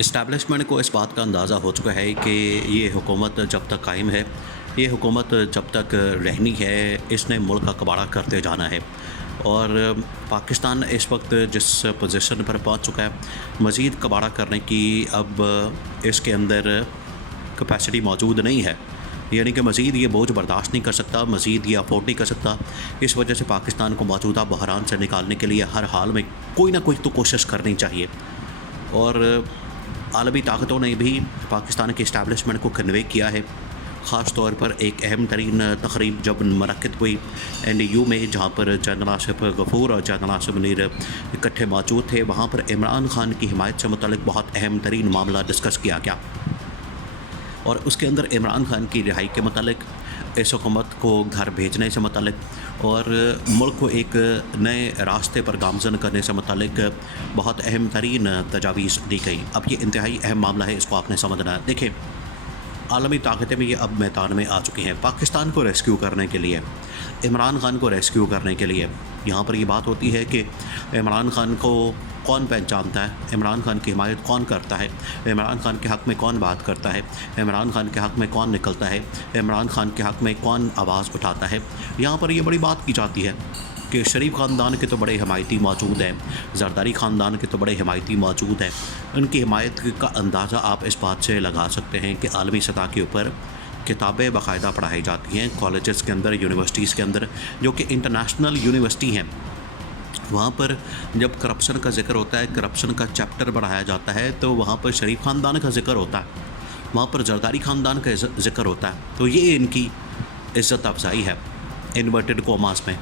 Establishment को इस बात का अंदाज़ा हो चुका है कि ये हुकूमत जब तक कायम है, ये हुकूमत जब तक रहनी है, इसने मुल्क का कबाड़ा करते जाना है। और पाकिस्तान इस वक्त जिस पोजीशन पर पहुंच चुका है, मज़ीद कबाड़ा करने की अब इसके अंदर कैपेसिटी मौजूद नहीं है। यानी कि मज़ीद ये बोझ बर्दाश्त नहीं कर सकता, मज़ीद ये अफोर्ड नहीं कर सकता। इस वजह से पाकिस्तान को मौजूदा बहरान से निकालने के लिए हर हाल में कोई ना कोई तो कोशिश करनी चाहिए। और आलमी ताकतों ने भी पाकिस्तान के इस्टेब्लिशमेंट को कन्वे किया है। ख़ास तौर पर एक अहम तरीन तकरीब जब मुनक़्क़िद हुई NDU में, जहाँ पर जनरल आसिफ गफ़ूर और जनरल आसिफ मुनीर इकट्ठे मौजूद थे, वहाँ पर इमरान खान की हिमायत से मुतल्लिक़ बहुत अहम तरीन मामला डिस्कस किया गया। और उसके अंदर इमरान खान की रिहाई के मतलब, इस हुकूमत को घर भेजने से मतलब और मुल्क को एक नए रास्ते पर गामज़न करने से मतलब बहुत अहम तरीन तजावीज़ दी गई। अब ये इंतहाई अहम मामला है, इसको आपने समझना है। देखिए, आलमी ताकतें भी ये अब मैदान में आ चुकी हैं पाकिस्तान को रेस्क्यू करने के लिए, इमरान खान को रेस्क्यू करने के लिए। यहाँ पर ये बात होती है कि इमरान खान को कौन पहचानता है, इमरान खान की हिमायत कौन करता है, इमरान खान के हक़ में कौन बात करता है, इमरान खान के हक़ में कौन निकलता है, इमरान खान के हक़ में कौन आवाज़ उठाता है। यहाँ पर ये बड़ी बात की जाती है कि शरीफ ख़ानदान के तो बड़े हिमायती मौजूद हैं, ज़रदारी ख़ानदान के तो बड़े हिमायती मौजूद हैं। उनकी हिमायत का अंदाज़ा आप इस बात से लगा सकते हैं कि आलमी सतह के ऊपर किताबें बाकायदा पढ़ाई जाती हैं कॉलेजेस के अंदर, यूनिवर्सिटीज़ के अंदर, जो कि इंटरनेशनल यूनिवर्सिटी हैं। वहाँ पर जब करप्शन का ज़िक्र होता है, करप्शन का चैप्टर बढ़ाया जाता है, तो वहाँ पर शरीफ ख़ानदान का ज़िक्र होता है, वहाँ पर जरदारी ख़ानदान का ज़िक्र होता है। तो ये इनकी इज़्ज़त अफजाई है इन्वर्टेड कॉमास में।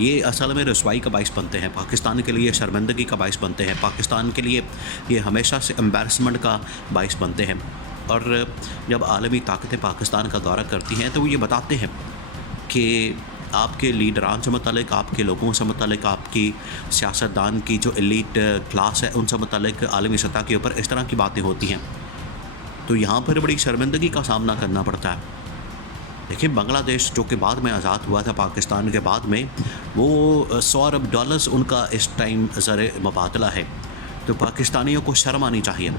ये असल में रसवाई का बाइस बनते हैं, पाकिस्तान के लिए शर्मिंदगी का बाइस बनते हैं, पाकिस्तान के लिए ये हमेशा से एम्बैरसमेंट का बाइस बनते हैं। और जब आलमी ताकतें पाकिस्तान का दौरा करती हैं तो वो ये बताते हैं कि आपके लीडरान से मुतल्लिक़, आपके लोगों से मुतल्लिक़, आपकी सियासतदान की जो एलीट क्लास है उनसे मुतल्लिक़ आलमी सतह के ऊपर इस तरह की बातें होती हैं। तो यहाँ पर बड़ी शर्मिंदगी का सामना करना पड़ता है। देखिए, बांग्लादेश जो कि बाद में आज़ाद हुआ था पाकिस्तान के बाद में, वो $100 अरब उनका इस टाइम ज़र मुबादला है। तो पाकिस्तानियों को शर्म आनी चाहिए।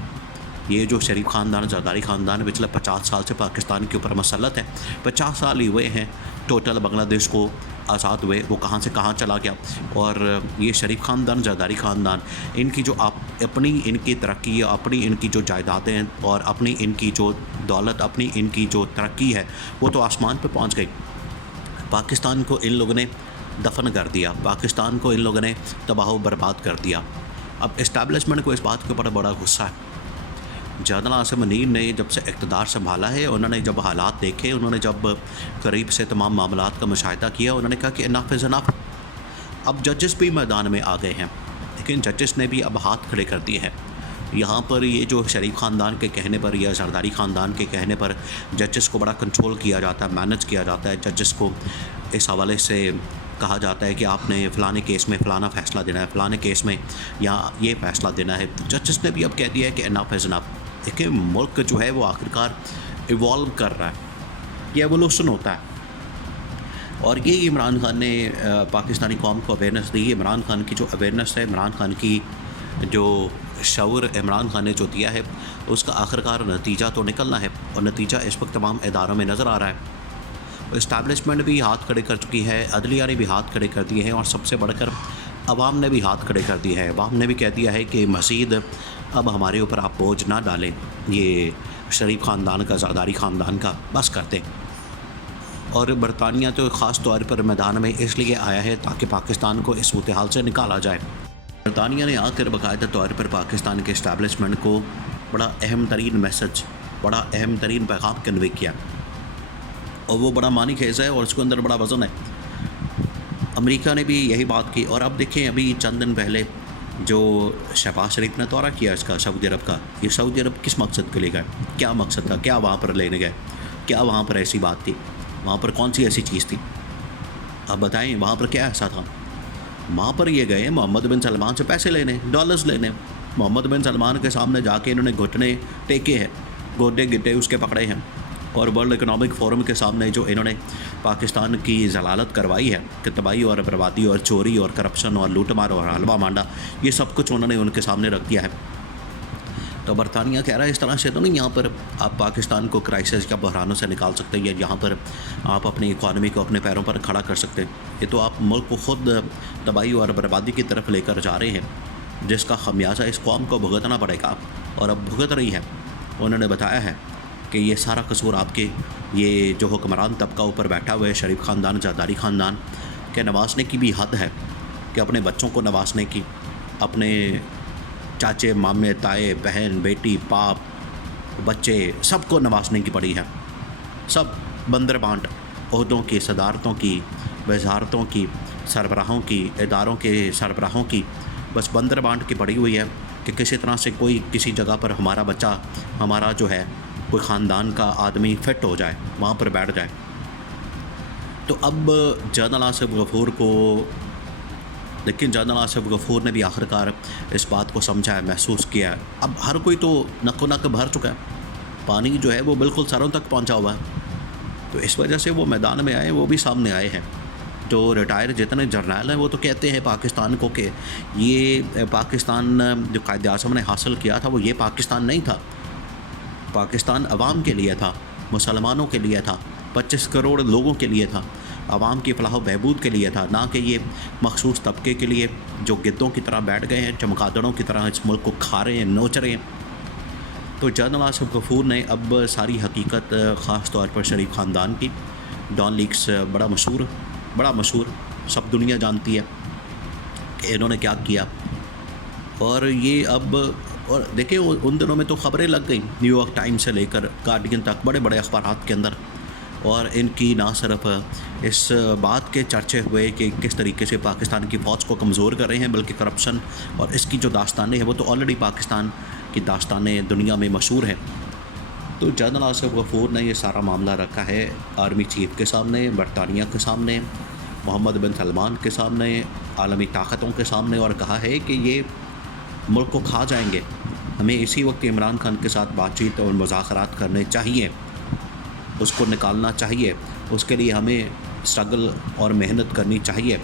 ये जो शरीफ ख़ानदान, जरदारी ख़ानदान पिछले 50 साल से पाकिस्तान के ऊपर मसलत है, 50 साल ही हुए हैं टोटल बांग्लादेश को आज़ाद हुए, वो कहाँ से कहाँ चला गया। और ये शरीफ ख़ानदान, जरदारी ख़ानदान, इनकी जो अपनी इनकी तरक्की, अपनी इनकी जो जायदादें और अपनी इनकी जो दौलत, अपनी इनकी जो तरक्की है, वो तो आसमान पे पहुंच गई। पाकिस्तान को इन लोगों ने दफन कर दिया, पाकिस्तान को इन लोगों ने तबाह बर्बाद कर दिया। अब इस्टेब्लिशमेंट को इस बात के ऊपर बड़ा गुस्सा है। जनरल आसिफ मुनीर ने जब से इक़्तिदार संभाला है, उन्होंने जब हालात देखे, उन्होंने जब करीब से तमाम मामलात का मुशाहिदा किया, उन्होंने कहा कि इनफ इज़ इनफ। अब जजेस भी मैदान में आ गए हैं, लेकिन जजेस ने भी अब हाथ खड़े कर दिए हैं। यहाँ पर ये जो शरीफ ख़ानदान के कहने पर या जरदारी ख़ानदान के कहने पर जजेस को बड़ा कंट्रोल किया जाता है, मैनेज किया जाता है। जजेस को इस हवाले से कहा जाता है कि आपने फ़लाने केस में फ़लाना फ़ैसला देना है, फ़लाने केस में या ये फ़ैसला देना है। तो जजेस ने भी अब कह दिया है कि इनफ इज़ इनफ। देखिए, मुल्क जो है वो आखिरकार इवॉल्व कर रहा है, ये एवोल्यूशन होता है। और ये इमरान खान ने पाकिस्तानी कौम को अवेयरनेस दी। इमरान खान की जो अवेयरनेस है, इमरान खान की जो शऊर इमरान खान ने जो दिया है, उसका आखिरकार नतीजा तो निकलना है, और नतीजा इस वक्त तमाम इदारों में नज़र आ रहा है। इस्टेब्लिशमेंट भी हाथ खड़े कर चुकी है, अदलिया ने भी हाथ खड़े कर दिए हैं, और सबसे बढ़कर अवाम ने भी हाथ खड़े कर दिए हैं। अवाम ने भी कह दिया है कि मज़ीद अब हमारे ऊपर आप बोझ ना डालें, ये शरीफ ख़ानदान का, ज़रदारी ख़ानदान का, बस करते। और बरतानिया तो ख़ास तौर पर मैदान में इसलिए आया है ताकि पाकिस्तान को इस सूरत हाल से निकाला जाए। बरतानिया ने आकर बाकायदा तौर पर पाकिस्तान के इस्टेब्लिशमेंट को बड़ा अहम तरीन मैसेज, बड़ा अहम तरीन पैगाम कन्वे किया, और वो बड़ा मानी खेज़ है और उसके अंदर बड़ा वज़न है। अमेरिका ने भी यही बात की। और अब देखें, अभी चंद दिन पहले जो शहबाज शरीफ ने दौरा किया इसका, सऊदी अरब का, ये सऊदी अरब किस मकसद के लिए गए, क्या मकसद था, क्या वहाँ पर लेने गए, क्या वहाँ पर ऐसी बात थी, वहाँ पर कौन सी ऐसी चीज़ थी, आप बताएं। वहाँ पर क्या ऐसा था? वहाँ पर ये गए मोहम्मद बिन सलमान से पैसे लेने, डॉलर्स लेने। मोहम्मद बिन सलमान के सामने जाके इन्होंने घुटने टेके हैं, गोडे गिट्टे उसके पकड़े हैं, और वर्ल्ड इकनॉमिक फ़ोरम के सामने जो इन्होंने पाकिस्तान की जलालत करवाई है कि तबाही और बर्बादी और चोरी और करप्शन और लूट मार और हलवा मांडा, ये सब कुछ उन्होंने उनके सामने रख दिया है। तो बरतानिया कह रहा है इस तरह से तो नहीं यहाँ पर आप पाकिस्तान को क्राइसिस या बहरानों से निकाल सकते या यहाँ पर आप अपनी इकॉनमी को अपने पैरों पर खड़ा कर सकते। ये तो आप मुल्क को ख़ुद तबाही और बर्बादी की तरफ लेकर जा रहे हैं, जिसका खमियाजा इस कौम को भुगतना पड़ेगा और अब भुगत रही है। उन्होंने बताया है कि ये सारा कसूर आपके ये जो हुक्मरान तबका ऊपर बैठा हुआ है, शरीफ ख़ानदान, जरदारी ख़ानदान के नवाजने की भी हद है कि अपने बच्चों को नवाजने की, अपने चाचे, मामे, ताए, बहन, बेटी, बाप, बच्चे सबको नवाजने की पड़ी है। सब बंदर बांट ओहदों की, सदारतों की, वजारतों की, सरबराहों की, इदारों के सरबराहों की बस बंदर बांट की पड़ी हुई है कि किसी तरह से कोई किसी जगह पर हमारा बच्चा, हमारा जो है कोई ख़ानदान का आदमी फिट हो जाए, वहाँ पर बैठ जाए। तो अब जनरल आसिफ गफूर को, लेकिन जनरल आसिफ गफूर ने भी आखिरकार इस बात को समझा है, महसूस किया है। अब हर कोई तो नक्को नक भर चुका है, पानी जो है वो बिल्कुल सरों तक पहुंचा हुआ है। तो इस वजह से वो मैदान में आए, वो भी सामने आए हैं। जो रिटायर जितने जर्नल हैं वो तो कहते हैं पाकिस्तान को कि ये पाकिस्तान जो कायद आज़म ने हासिल किया था वो ये पाकिस्तान नहीं था। पाकिस्तान अवाम के लिए था, मुसलमानों के लिए था, 25 करोड़ लोगों के लिए था, आवाम की फलाह बहबूद के लिए था, ना कि ये मखसूस तबके के लिए जो गिद्धों की तरह बैठ गए हैं, चमगादड़ों की तरह इस मुल्क को खा रहे हैं, नोच रहे हैं। तो जनरल आसिफ गफूर ने अब सारी हकीकत ख़ास तौर पर शरीफ ख़ानदान की, डॉन लीक्स बड़ा मशहूर सब दुनिया जानती है कि इन्होंने क्या किया। और ये अब, और देखिए उन दिनों में तो ख़बरें लग गई, न्यूयॉर्क टाइम्स से लेकर गार्डियन तक, बड़े बड़े अखबारात के अंदर। और इनकी ना सिर्फ इस बात के चर्चे हुए कि किस तरीके से पाकिस्तान की फ़ौज को कमज़ोर कर रहे हैं, बल्कि करप्शन और इसकी जो दास्तानें हैं वो तो ऑलरेडी पाकिस्तान की दास्तानें दुनिया में मशहूर हैं। तो जनरल आसिफ गफूर ने ये सारा मामला रखा है आर्मी चीफ के सामने, बरतानिया के सामने, मोहम्मद बिन सलमान के सामने, आलमी ताकतों के सामने, और कहा है कि ये मुल्क को खा जाएंगे। हमें इसी वक्त इमरान खान के साथ बातचीत और मुज़ाकरात करने चाहिए, उसको निकालना चाहिए, उसके लिए हमें स्ट्रगल और मेहनत करनी चाहिए।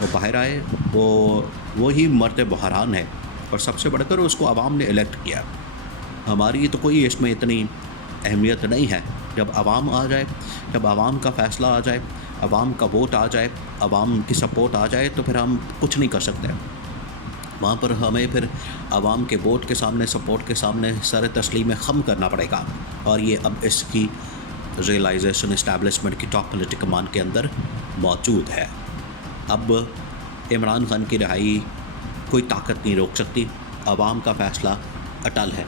वो बाहर आए, वो ही मर्द बहरान है, और सबसे बढ़कर उसको आवाम ने इलेक्ट किया। हमारी तो कोई इसमें इतनी अहमियत नहीं है। जब आवाम आ जाए, जब आवाम का फ़ैसला आ जाए, आवाम का वोट आ जाए, आवाम की सपोर्ट आ जाए, तो फिर हम कुछ नहीं कर सकते। वहाँ पर हमें फिर आवाम के वोट के सामने, सपोर्ट के सामने सर तस्लीम खम करना पड़ेगा। और ये अब इसकी रियलाइजेशन इस्टेब्लिशमेंट की टॉप पॉलिटिकल कमान के अंदर मौजूद है। अब इमरान खान की रिहाई कोई ताकत नहीं रोक सकती, आवाम का फ़ैसला अटल है।